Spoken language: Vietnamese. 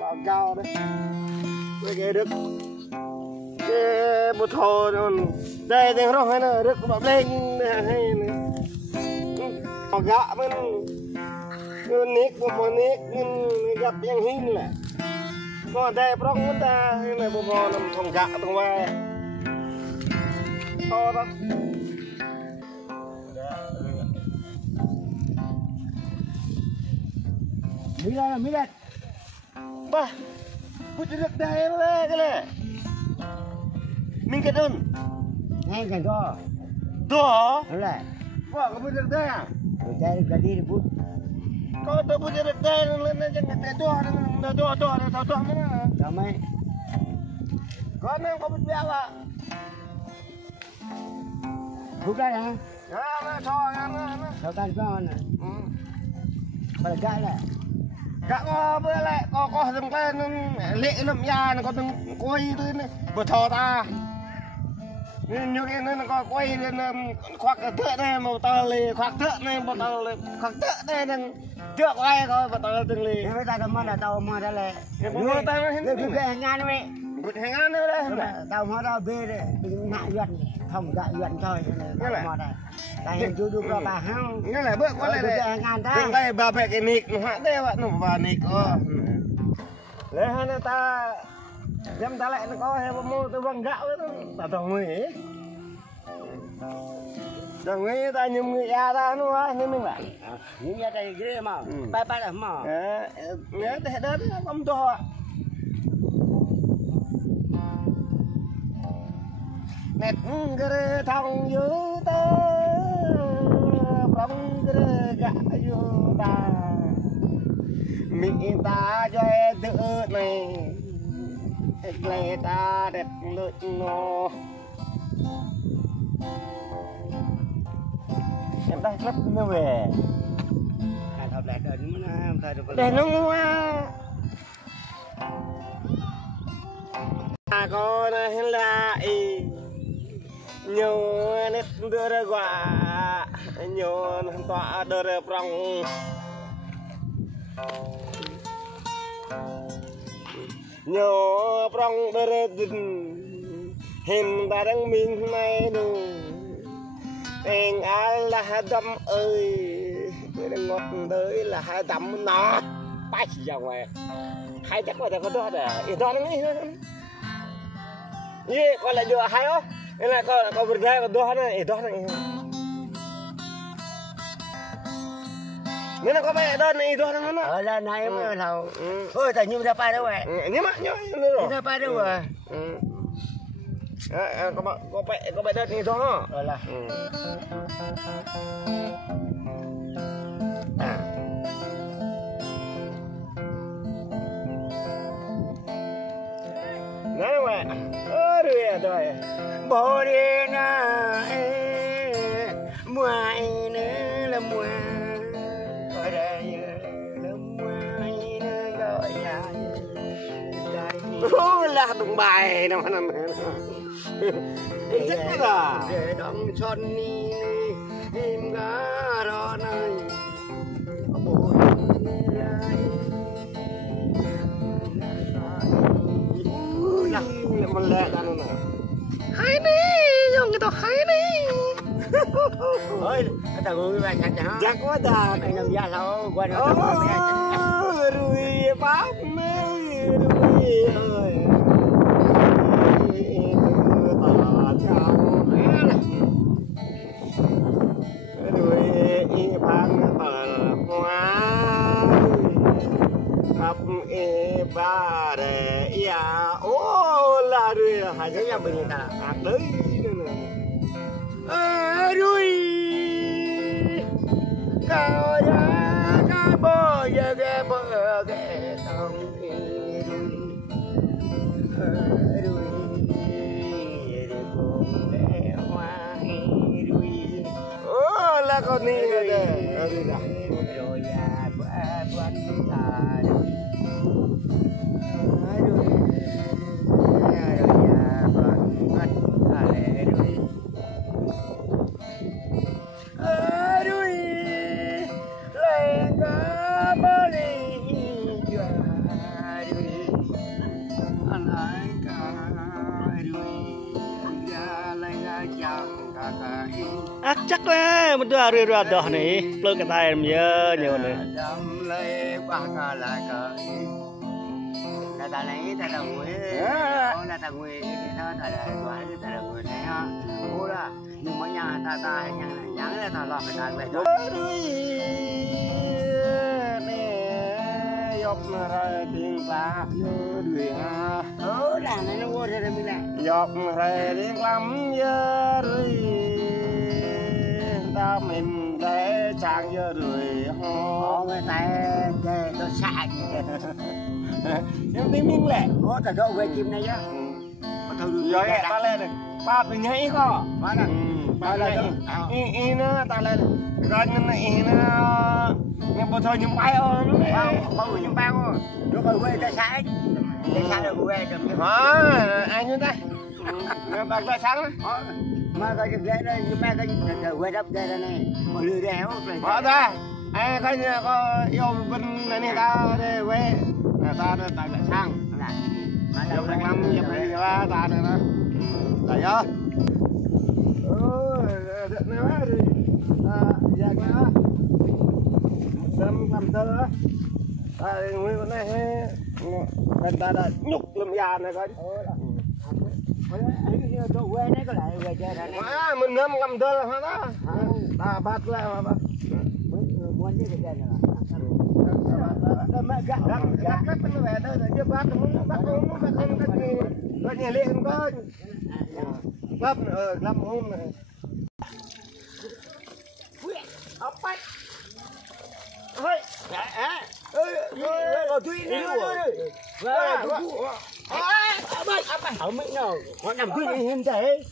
Bao cao đấy. Cái đức cái một hồ đây thì nó hay là đức bập lên hay họ gạ bên nick một nick gặp yang hin là còn đây prong chúng ta cái này một hồ nằm thòng gạ thòng vai to đó Mira, mira. Bah, put được đây là cái này. Mình cái đơn. Ngay cái đó. Đó. Đúng rồi. Vâng, có put được đây à? Rồi chạy cái đi put. Có tôi put được đây là chẳng cái đó nữa. Đó mấy. Có nó có put béo à? Put đây hả? Nó cho nó. Sao tan cho nè. Phải cái này. Gạ bữa lại có thằng cái lệ lắm nhà nó có thằng quay tới này vừa thò ta nên như cái nó có quay lên khoác thợ này một tờ lì khoác thợ này một tờ lì khoác thợ này đang trước quay coi một tờ từng lì Nếu ta tao mua ra lẹ. mua ta nó hết Cái hàng ngàn đấy mẹ. một hàng ngàn nữa đấy Tao mua ra bê đấy, đừng hạ dần, không dạ dần thôi này. Mua đây. Tại hiện chưa được bà hao. cái này bữa có lại hàng ngàn ta. bên đây bà mẹ cái nick nó hãng đây bạn nó vào nick lấy hai ta xem ta lại nó có hay mua tôi bằng gạo đó ta đồng người đồng người ta nhung người ya ta nó nên mình lại Những cái này ghê mà. Ba là mà. nhớ thế đó không to nét cái thằng dữ tơ bóng cái gạ dữ ta mình ta cho tự này lấy ta đẹp lợi nó em ta rất nó về Thật lẹ đời nó thay được. để nó con lại nhiều nét đưa ra quả nhiều tọa đưa ra prong nhiều prong đưa ra hình ta đang mình này đủ anh ai là đâm ơi đừng ngọt tới là hai đâm nó bay ra ngoài hai chắc là có đó để ít đó nó gì còn lại vừa hay không cái này có vượt ra còn đó này ít đó này nếu nó có bé đơn này đó nó Ở là này mới thầu. Thôi tại nhưng ra pa đâu vậy? nhưng mà nhớ rồi Ra pa đâu rồi? có bé đơn này đó Rồi là. nói rồi rồi Bố đi na mua nữa là mua ở đây là mua nữa gọi nhà là đồng bài nó nằm rất là để đóng son ni em gà đó này bố là mình lẹ ra nó hay đi dùng cái tao hay đi ơi tao ngồi với bạn hả chắc quá ta anh làm ra sao qua đó rồi bác mấy rồi ơi bà chào rồi y bang tờ hoa khắp y ba để ya ô là rồi hai cái nhà mình ta đấy rồi cao giá cá bò giờ ghé bờ ghé tông ô là con đi rồi rồi à quan ta chắc là một đứa rửa rửa đó này lơ cái tay em nhớ nhiều này đâm lấy qua cả lại cả là ta lấy ta là người là ta người đó ta là đoán ta là người này ha ô là nhưng mà nhà ta nhà là ta lo cái ta vậy đó dọc ra tiếng ta nhớ đuổi ha là nó vô rồi mình nè dọc ra tiếng lắm nhớ đuổi ta mình để chàng nhớ đuổi họ người ta để tôi xài nhưng tí mình lẹ có ta đâu về chim này chứ rồi ta lên này ba bị nhảy khó ba nè ba lên in nó ta lên rồi in nó nhưng mà thôi nhưng bay ơi không người nhưng bao nó còn quê ta xài để xài được quê được ai như thế bà ra sáng mà cái ghế đây nhưng mà cái quê đắp đây này mà lừa đéo bỏ ra ai coi như có yêu bên này ta đây quê ta đây tại sang mà đâu đang làm gì vậy ta đây đó tại đó được nữa đi giờ nữa làm thơ á ta nguyên con này bên ta đã nhục làm già này coi chỗ quê đấy có lại quê chơi này mình ngâm làm thơ hả đó ta bắt ra mà muốn đi cái này là mẹ gắt nó về đây là chưa bắt muốn bắt không cái gì liền coi gấp gấp hôm này ốc bách ơi rồi tuy ở mấy nào nó nằm quy hiên thế